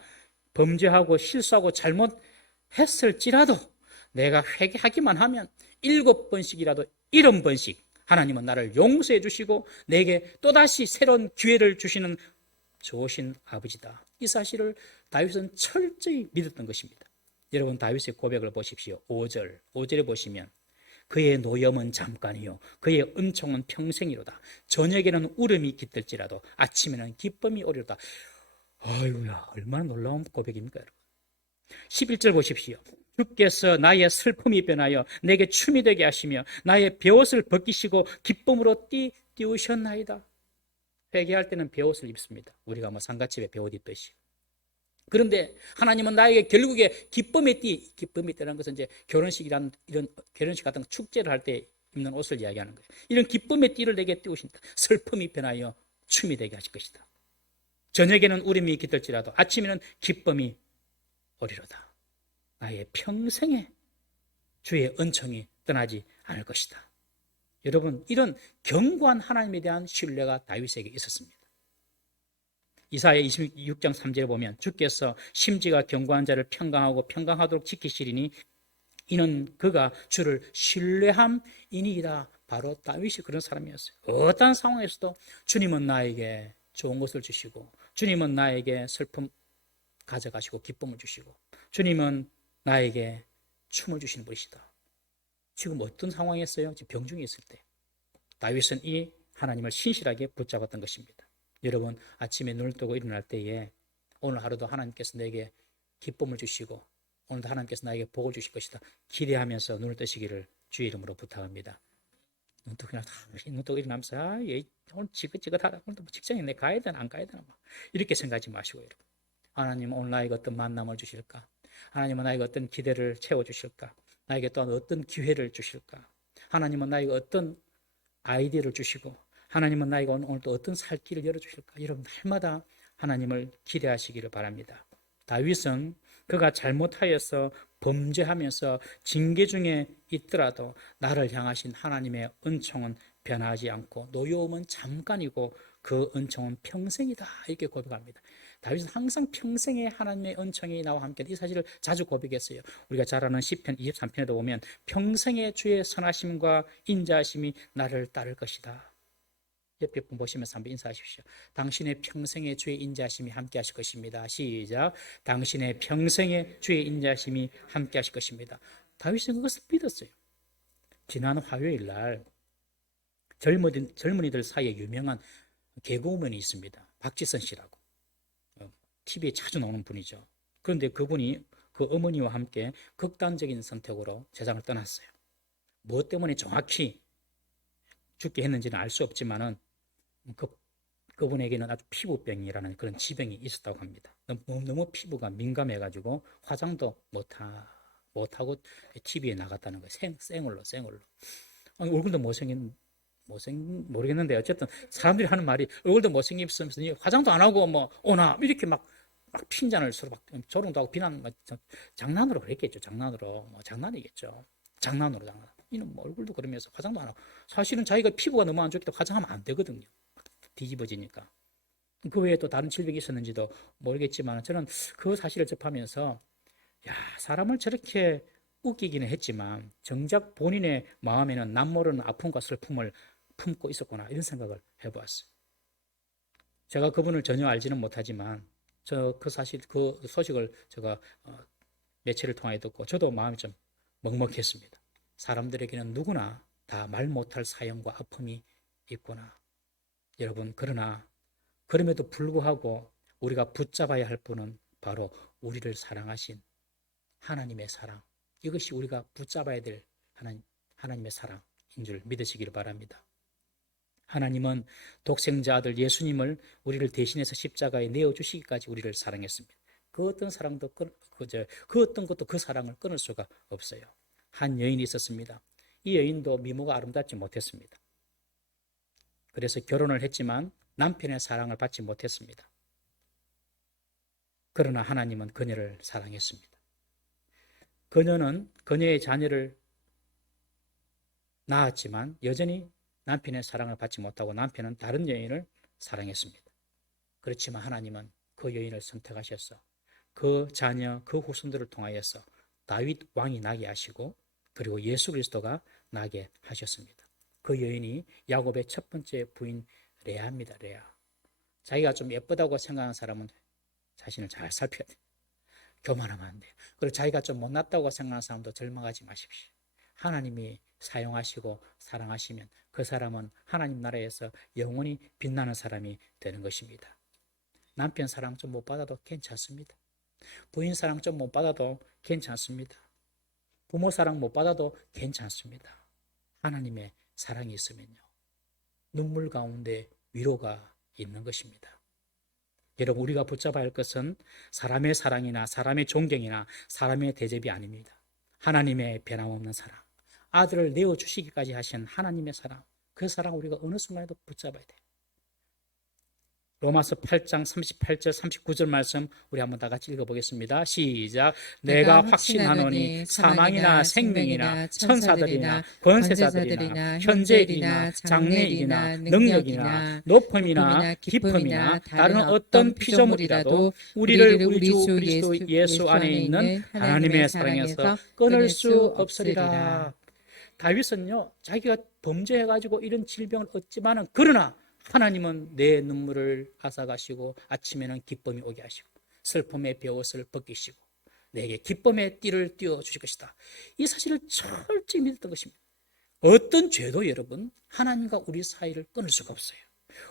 범죄하고 실수하고 잘못했을지라도 내가 회개하기만 하면 7번씩이라도 70번씩 하나님은 나를 용서해 주시고 내게 또다시 새로운 기회를 주시는 좋으신 아버지다. 이 사실을 다윗은 철저히 믿었던 것입니다. 여러분 다윗의 고백을 보십시오. 5절에 보시면 그의 노염은 잠깐이요 그의 은총은 평생이로다. 저녁에는 울음이 깃들지라도 아침에는 기쁨이 오리로다. 아이고야 얼마나 놀라운 고백입니까 여러분. 11절 보십시오. 주께서 나의 슬픔이 변하여 내게 춤이 되게 하시며 나의 베옷을 벗기시고 기쁨으로 띄우셨나이다. 회개할 때는 베옷을 입습니다. 우리가 뭐 상가집에 베옷 입듯이. 그런데 하나님은 나에게 결국에 기쁨의 띠라는 것은 이제 결혼식이란 이런 결혼식 같은 축제를 할 때 입는 옷을 이야기하는 거예요. 이런 기쁨의 띠를 내게 띄우신다. 슬픔이 변하여 춤이 되게 하실 것이다. 저녁에는 울음이 깃들지라도 아침에는 기쁨이 오리로다. 나의 평생에 주의 은총이 떠나지 않을 것이다. 여러분, 이런 견고한 하나님에 대한 신뢰가 다윗에게 있었습니다. 이사야 26장 3절에 보면 주께서 심지가 견고한 자를 평강하고 평강하도록 지키시리니 이는 그가 주를 신뢰함이니이다. 바로 다윗이 그런 사람이었어요. 어떠한 상황에서도 주님은 나에게 좋은 것을 주시고 주님은 나에게 슬픔 가져가시고 기쁨을 주시고 주님은 나에게 춤을 주시는 분이시다. 지금 어떤 상황이었어요? 지금 병중에 있을 때 다윗은 이 하나님을 신실하게 붙잡았던 것입니다. 여러분, 아침에 눈을 뜨고 일어날 때에 오늘 하루도 하나님께서 내게 기쁨을 주시고 오늘도 하나님께서 나에게 복을 주실 것이다 기대하면서 눈을 뜨시기를 주의 이름으로 부탁합니다. 눈 뜨고 일어나면서 오늘 지긋지긋하다. 오늘도 직장에 내 가야 되나 안 가야 되나 이렇게 생각하지 마시고 여러분, 하나님은 오늘 나에게 어떤 만남을 주실까? 하나님은 나에게 어떤 기대를 채워주실까? 나에게 또한 어떤 기회를 주실까? 하나님은 나에게 어떤 아이디어를 주시고 하나님은 나에게 오늘 또 어떤 살 길을 열어주실까? 여러분, 날마다 하나님을 기대하시기를 바랍니다. 다윗은 그가 잘못하여서 범죄하면서 징계 중에 있더라도 나를 향하신 하나님의 은총은 변하지 않고 노여움은 잠깐이고 그 은총은 평생이다 이렇게 고백합니다. 다윗은 항상 평생에 하나님의 은총이 나와 함께 이 사실을 자주 고백했어요. 우리가 잘 아는 시편 23편에도 보면 평생에 주의 선하심과 인자하심이 나를 따를 것이다. 옆에 분 보시면서 한번 인사하십시오. 당신의 평생에 주의 인자하심이 함께 하실 것입니다. 시작. 당신의 평생에 주의 인자하심이 함께 하실 것입니다. 다윗은 그것을 믿었어요. 지난 화요일 날 젊은이들 사이에 유명한 개그우먼이 있습니다. 박지선 씨라고. TV에 자주 나오는 분이죠. 그런데 그분이 그 어머니와 함께 극단적인 선택으로 세상을 떠났어요. 무엇 때문에 정확히 죽게 했는지는 알 수 없지만은 그분에게는 아주 피부병이라는 그런 지병이 있었다고 합니다. 너무 피부가 민감해가지고 화장도 못하고 TV에 나갔다는 거예요. 생얼로. 아니, 얼굴도 모르겠는데 어쨌든 사람들이 하는 말이 얼굴도 못생겼으면서 화장도 안 하고 뭐 오나 이렇게 막 핀잔을 서로 막 조롱도 하고 비난 장난으로 그랬겠죠. 장난이겠죠. 장난으로. 이는 뭐 얼굴도 그러면서 화장도 안 하고 사실은 자기가 피부가 너무 안 좋기 때문에 화장하면 안 되거든요. 뒤집어지니까. 그 외에 또 다른 질병이 있었는지도 모르겠지만 저는 그 사실을 접하면서 사람을 저렇게 웃기기는 했지만 정작 본인의 마음에는 남모르는 아픔과 슬픔을 품고 있었구나 이런 생각을 해보았어요. 제가 그분을 전혀 알지는 못하지만 그 소식을 제가 매체를 통해 듣고 저도 마음이 좀 먹먹했습니다. 사람들에게는 누구나 다 말 못할 사연과 아픔이 있구나. 여러분, 그럼에도 불구하고 우리가 붙잡아야 할 분은 바로 우리를 사랑하신 하나님의 사랑. 이것이 우리가 붙잡아야 될 하나님의 사랑인 줄 믿으시기를 바랍니다. 하나님은 독생자 아들 예수님을 우리를 대신해서 십자가에 내어주시기까지 우리를 사랑했습니다. 그 어떤 사랑도 그 어떤 것도 그 사랑을 끊을 수가 없어요. 한 여인이 있었습니다. 이 여인도 미모가 아름답지 못했습니다. 그래서 결혼을 했지만 남편의 사랑을 받지 못했습니다. 그러나 하나님은 그녀를 사랑했습니다. 그녀의 자녀를 낳았지만 여전히 남편의 사랑을 받지 못하고 남편은 다른 여인을 사랑했습니다. 그렇지만 하나님은 그 여인을 선택하셔서 그 자녀, 그 후손들을 통하여서 다윗 왕이 나게 하시고 그리고 예수 그리스도가 나게 하셨습니다. 그 여인이 야곱의 첫 번째 부인 레아입니다. 레아. 자기가 좀 예쁘다고 생각하는 사람은 자신을 잘 살펴야 돼요. 교만하면 안 돼요. 그리고 자기가 좀 못났다고 생각하는 사람도 절망하지 마십시오. 하나님이 사용하시고 사랑하시면 그 사람은 하나님 나라에서 영원히 빛나는 사람이 되는 것입니다. 남편 사랑 좀 못 받아도 괜찮습니다. 부인 사랑 좀 못 받아도 괜찮습니다. 부모 사랑 못 받아도 괜찮습니다. 하나님의 사랑이 있으면요. 눈물 가운데 위로가 있는 것입니다. 여러분, 우리가 붙잡아야 할 것은 사람의 사랑이나 사람의 존경이나 사람의 대접이 아닙니다. 하나님의 변함없는 사랑, 아들을 내어주시기까지 하신 하나님의 사랑, 그 사랑 우리가 어느 순간에도 붙잡아야 돼요. 로마서 8장 38절 39절 말씀 우리 한번 다 같이 읽어보겠습니다. 시작. 내가 확신하노니 사망이나 생명이나 천사들이나 권세자들이나 현재일이나 장래일이나 능력이나 높음이나 깊음이나 다른 어떤 피조물이라도 우리를 우리 주 그리스도 예수 안에 있는 하나님의 사랑에서 끊을 수 없으리라. 다윗은요, 자기가 범죄해가지고 이런 질병을 얻지만은 그러나 하나님은 내 눈물을 앗아가시고 아침에는 기쁨이 오게 하시고 슬픔의 벼옷을 벗기시고 내게 기쁨의 띠를 띄워주실 것이다. 이 사실을 철저히 믿었던 것입니다. 어떤 죄도 여러분 하나님과 우리 사이를 끊을 수가 없어요.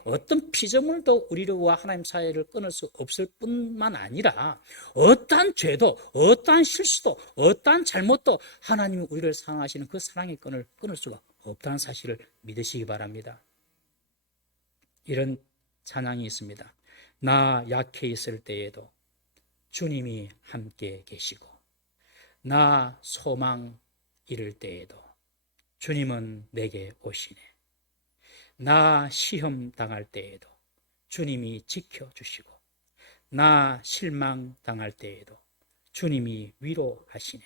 어떤 피조물도 우리와 하나님 사이를 끊을 수 없을 뿐만 아니라 어떠한 죄도 어떠한 실수도 어떠한 잘못도 하나님이 우리를 사랑하시는 그 사랑의 끈을 끊을 수가 없다는 사실을 믿으시기 바랍니다. 이런 찬양이 있습니다. 나 약해 있을 때에도 주님이 함께 계시고 나 소망 잃을 때에도 주님은 내게 오시네. 나 시험 당할 때에도 주님이 지켜주시고 나 실망 당할 때에도 주님이 위로하시네.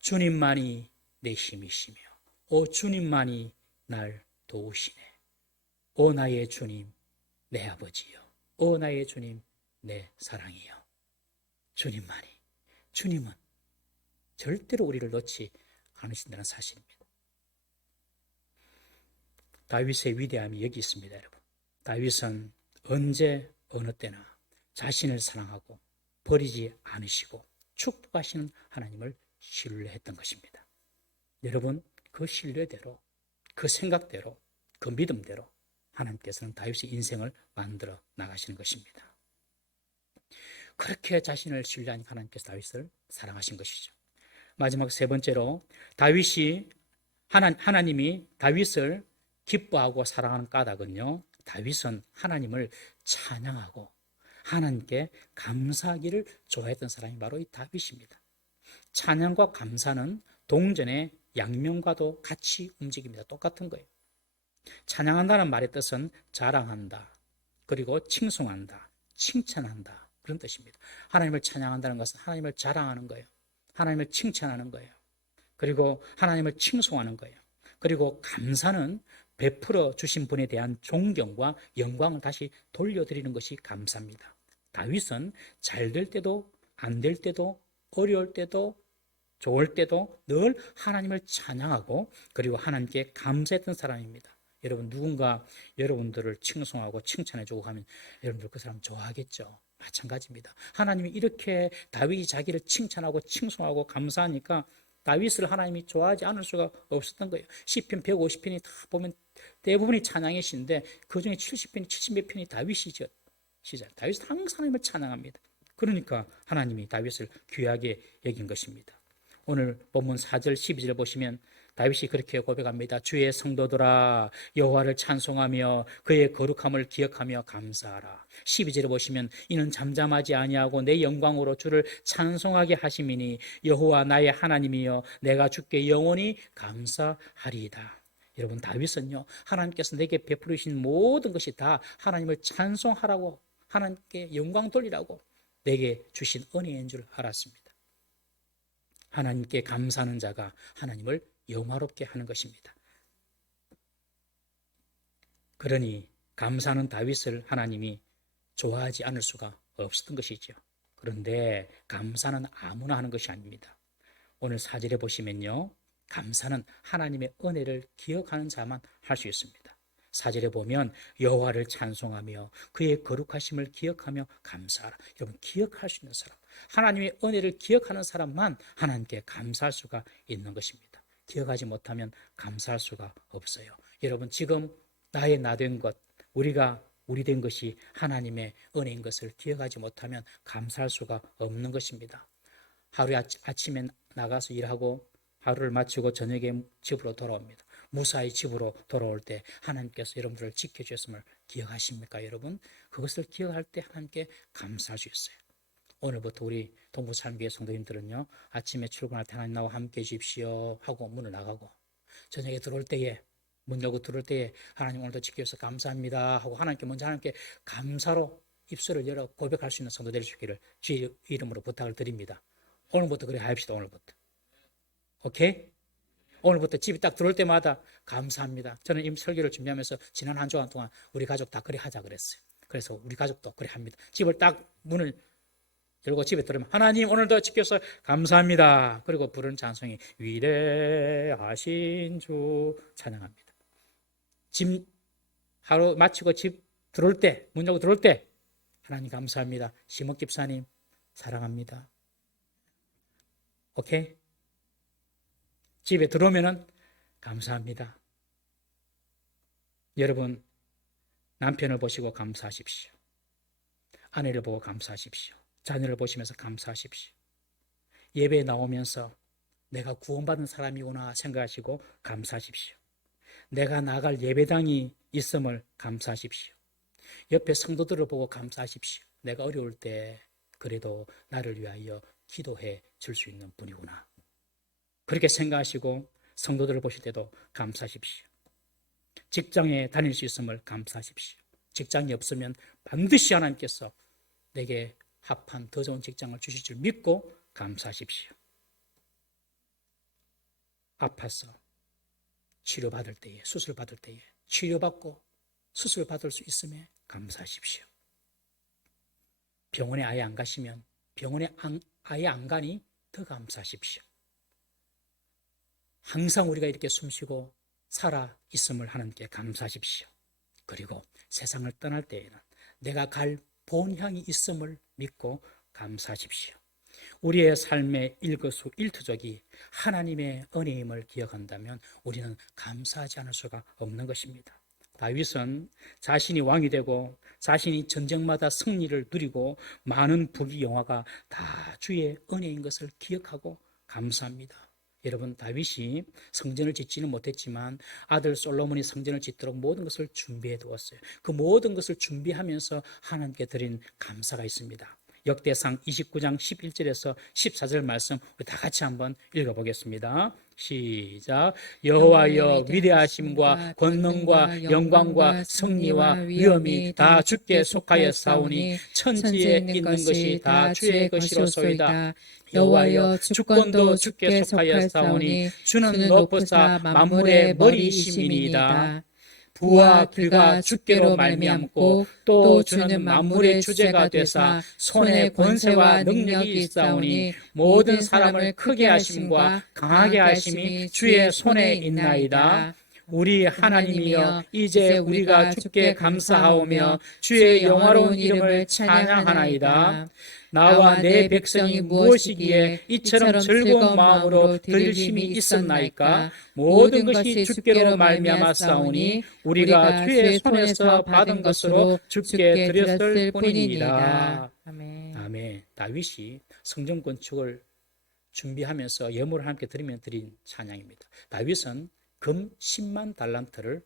주님만이 내 힘이시며 오 주님만이 날 도우시네. 오 나의 주님 내 아버지여, 오 나의 주님 내 사랑이여. 주님은 절대로 우리를 놓지 않으신다는 사실입니다. 다윗의 위대함이 여기 있습니다, 여러분. 다윗은 언제 어느 때나 자신을 사랑하고 버리지 않으시고 축복하시는 하나님을 신뢰했던 것입니다. 여러분, 그 신뢰대로, 그 생각대로, 그 믿음대로 하나님께서는 다윗의 인생을 만들어 나가시는 것입니다. 그렇게 자신을 신뢰한 하나님께서 다윗을 사랑하신 것이죠. 마지막 세 번째로 다윗이 하나님이 다윗을 기뻐하고 사랑하는 까닭은요, 다윗은 하나님을 찬양하고 하나님께 감사하기를 좋아했던 사람이 바로 이 다윗입니다. 찬양과 감사는 동전의 양면과도 같이 움직입니다. 똑같은 거예요. 찬양한다는 말의 뜻은 자랑한다, 그리고 칭송한다, 칭찬한다, 그런 뜻입니다. 하나님을 찬양한다는 것은 하나님을 자랑하는 거예요. 하나님을 칭찬하는 거예요. 그리고 하나님을 칭송하는 거예요. 그리고 감사는 베풀어 주신 분에 대한 존경과 영광을 다시 돌려드리는 것이 감사입니다. 다윗은 잘 될 때도 안 될 때도 어려울 때도 좋을 때도 늘 하나님을 찬양하고 그리고 하나님께 감사했던 사람입니다. 여러분, 누군가 여러분들을 칭송하고 칭찬해주고 하면 여러분들 그 사람 좋아하겠죠. 마찬가지입니다. 하나님이 이렇게 다윗이 자기를 칭찬하고 칭송하고 감사하니까 다윗을 하나님이 좋아하지 않을 수가 없었던 거예요. 시편 150편이 다 보면 대부분이 찬양의 시인데 그중에 70편이 70몇 편이 다윗이죠. 다윗은 항상 하나님을 찬양합니다. 그러니까 하나님이 다윗을 귀하게 여긴 것입니다. 오늘 본문 4절 12절 보시면 다윗이 그렇게 고백합니다. 주의 성도들아 여호와를 찬송하며 그의 거룩함을 기억하며 감사하라. 12절에 보시면 이는 잠잠하지 아니하고 내 영광으로 주를 찬송하게 하심이니 여호와 나의 하나님이여 내가 주께 영원히 감사하리이다. 여러분, 다윗은요, 하나님께서 내게 베풀으신 모든 것이 다 하나님을 찬송하라고, 하나님께 영광 돌리라고 내게 주신 은혜인 줄 알았습니다. 하나님께 감사하는 자가 하나님을 영화롭게 하는 것입니다. 그러니 감사하는 다윗을 하나님이 좋아하지 않을 수가 없었던 것이죠. 그런데 감사는 아무나 하는 것이 아닙니다. 오늘 4절에 보시면요, 감사는 하나님의 은혜를 기억하는 자만 할 수 있습니다. 4절에 보면 여호와를 찬송하며 그의 거룩하심을 기억하며 감사하라. 여러분, 기억할 수 있는 사람, 하나님의 은혜를 기억하는 사람만 하나님께 감사할 수가 있는 것입니다. 기억하지 못하면 감사할 수가 없어요. 여러분, 지금 나의 나된 것, 우리가 우리 된 것이 하나님의 은혜인 것을 기억하지 못하면 감사할 수가 없는 것입니다. 하루에 아침에 나가서 일하고 하루를 마치고 저녁에 집으로 돌아옵니다. 무사히 집으로 돌아올 때 하나님께서 여러분들을 지켜주셨음을 기억하십니까, 여러분? 그것을 기억할 때 하나님께 감사할 수 있어요. 오늘부터 우리 동부살교회 성도님들은요, 아침에 출근할 때 하나님 나와 함께 해주십시오 하고 문을 나가고, 저녁에 들어올 때에, 문 열고 들어올 때에 하나님 오늘도 지켜주셔서 감사합니다 하고 하나님께 감사로 입술을 열어 고백할 수 있는 성도 될 수 있기를 주의 이름으로 부탁을 드립니다. 오늘부터 그래 합시다. 오늘부터. 오케이? 오늘부터 집에 딱 들어올 때마다 감사합니다. 저는 이 설교를 준비하면서 지난 한 주간 동안 우리 가족 다 그래 하자 그랬어요. 그래서 우리 가족도 그래 합니다. 집을 딱 문을 열고 집에 들어오면 하나님 오늘도 지켜서 감사합니다. 그리고 부르는 찬송이 위대하신 주 찬양합니다. 집 하루 마치고 집 들어올 때, 문 열고 들어올 때 하나님 감사합니다. 심옥 집사님 사랑합니다. 오케이? 집에 들어오면은 감사합니다. 여러분, 남편을 보시고 감사하십시오. 아내를 보고 감사하십시오. 자녀를 보시면서 감사하십시오. 예배에 나오면서 내가 구원받은 사람이구나 생각하시고 감사하십시오. 내가 나갈 예배당이 있음을 감사하십시오. 옆에 성도들을 보고 감사하십시오. 내가 어려울 때 그래도 나를 위하여 기도해 줄 수 있는 분이구나. 그렇게 생각하시고 성도들을 보실 때도 감사하십시오. 직장에 다닐 수 있음을 감사하십시오. 직장이 없으면 반드시 하나님께서 내게 합한 더 좋은 직장을 주실 줄 믿고 감사하십시오. 아파서 치료받을 때에, 수술받을 때에 치료받고 수술받을 수 있음에 감사하십시오. 병원에 아예 안 가시면 병원에 아예 안 가니 더 감사하십시오. 항상 우리가 이렇게 숨쉬고 살아 있음을 하나님께 감사하십시오. 그리고 세상을 떠날 때에는 내가 갈 본향이 있음을 믿고 감사하십시오. 우리의 삶의 일거수일투족이 하나님의 은혜임을 기억한다면 우리는 감사하지 않을 수가 없는 것입니다. 다윗은 자신이 왕이 되고 자신이 전쟁마다 승리를 누리고 많은 부귀 영화가 다 주의 은혜인 것을 기억하고 감사합니다. 여러분, 다윗이 성전을 짓지는 못했지만 아들 솔로몬이 성전을 짓도록 모든 것을 준비해 두었어요. 그 모든 것을 준비하면서 하나님께 드린 감사가 있습니다. 역대상 29장 11절에서 14절 말씀 우리 다 같이 한번 읽어보겠습니다. 시작. 여호와여, 위대하심과 권능과 영광과 승리와 위엄이 다 주께 속하였사오니 천지에 있는 것이 다 주의 것이로소이다. 여호와여, 주권도 주께 속하였사오니 주는 높으사 만물의 머리이심이니이다. 부와 귀가 주께로 말미암고 또 주는 만물의 주제가 되사 손에 권세와 능력이 있사오니 모든 사람을 크게 하심과 강하게 하심이 주의 손에 있나이다. 우리 하나님이여, 이제 우리가 주께 감사하오며 주의 영화로운 이름을 찬양하나이다. 나와 내 백성이 무엇이기에 이처럼 즐거운 마음으로 드릴 힘이 있었나이까? 모든 것이 주께로 말미암았사오니 우리가 주의 손에서 받은 것으로 주께 드렸을 뿐입니다. 아멘. 아멘. 다윗이 성전 건축을 준비하면서 예물을 함께 드리면 드린 찬양입니다. 다윗은 금 10만 달란트를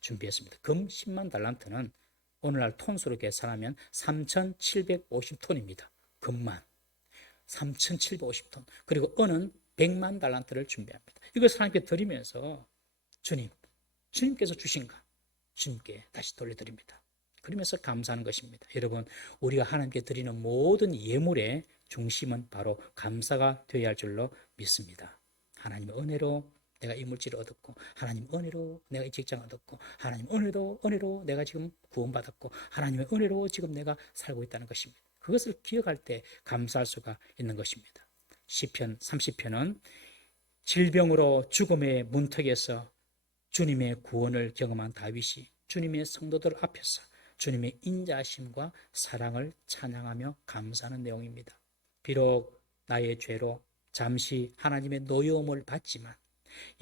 준비했습니다. 금 10만 달란트는 오늘날 톤수로 계산하면 3,750톤입니다. 금만 3,750톤. 그리고 은은 100만 달란트를 준비합니다. 이것을 하나님께 드리면서 주님께서 주신 것 주님께 다시 돌려드립니다. 그러면서 감사하는 것입니다. 여러분, 우리가 하나님께 드리는 모든 예물의 중심은 바로 감사가 되어야 할 줄로 믿습니다. 하나님의 은혜로 내가 이 물질을 얻었고, 하나님 은혜로 내가 이 직장을 얻었고, 하나님 은혜로 내가 지금 구원받았고, 하나님의 은혜로 지금 내가 살고 있다는 것입니다. 그것을 기억할 때 감사할 수가 있는 것입니다. 시편 30편은 질병으로 죽음의 문턱에서 주님의 구원을 경험한 다윗이 주님의 성도들 앞에서 주님의 인자하심과 사랑을 찬양하며 감사하는 내용입니다. 비록 나의 죄로 잠시 하나님의 노여움을 받지만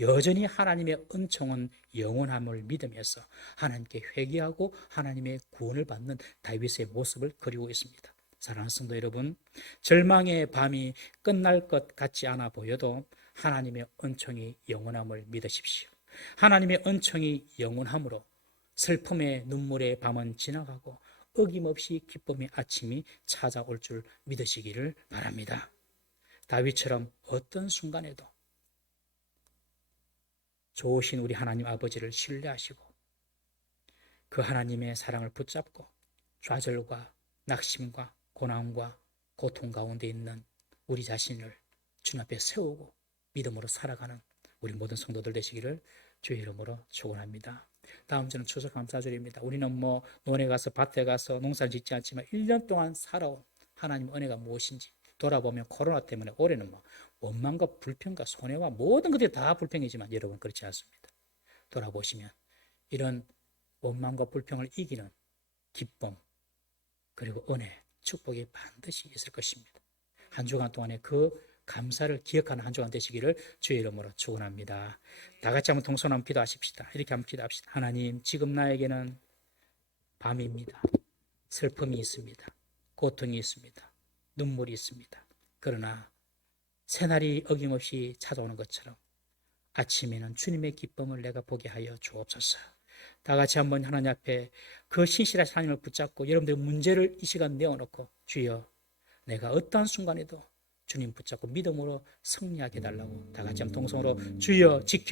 여전히 하나님의 은총은 영원함을 믿으면서 하나님께 회개하고 하나님의 구원을 받는 다윗의 모습을 그리고 있습니다. 사랑하는 성도 여러분, 절망의 밤이 끝날 것 같지 않아 보여도 하나님의 은총이 영원함을 믿으십시오. 하나님의 은총이 영원하므로 슬픔의 눈물의 밤은 지나가고 어김없이 기쁨의 아침이 찾아올 줄 믿으시기를 바랍니다. 다윗처럼 어떤 순간에도 좋으신 우리 하나님 아버지를 신뢰하시고 그 하나님의 사랑을 붙잡고 좌절과 낙심과 고난과 고통 가운데 있는 우리 자신을 주님 앞에 세우고 믿음으로 살아가는 우리 모든 성도들 되시기를 주의 이름으로 축원합니다. 다음 주는 추수감사절입니다. 우리는 논에 가서 밭에 가서 농사를 짓지 않지만 1년 동안 살아온 하나님의 은혜가 무엇인지 돌아보면 코로나 때문에 올해는 원망과 불평과 손해와 모든 것들이 다 불평이지만 여러분 그렇지 않습니다. 돌아보시면 이런 원망과 불평을 이기는 기쁨 그리고 은혜, 축복이 반드시 있을 것입니다. 한 주간 동안에 그 감사를 기억하는 한 주간 되시기를 주의 이름으로 축원합니다. 다 같이 한번 동손 한번 기도하십시다. 이렇게 한번 기도합시다. 하나님, 지금 나에게는 밤입니다. 슬픔이 있습니다. 고통이 있습니다. 눈물이 있습니다. 그러나 새날이 어김없이 찾아오는 것처럼 아침에는 주님의 기쁨을 내가 보게 하여 주옵소서. 다 같이 한번 하나님 앞에 그 신실하신 하나님을 붙잡고 여러분들의 문제를 이 시간 내어놓고 주여 내가 어떠한 순간에도 주님 붙잡고 믿음으로 승리하게 해달라고 다 같이 한번 동성으로 주여 지켜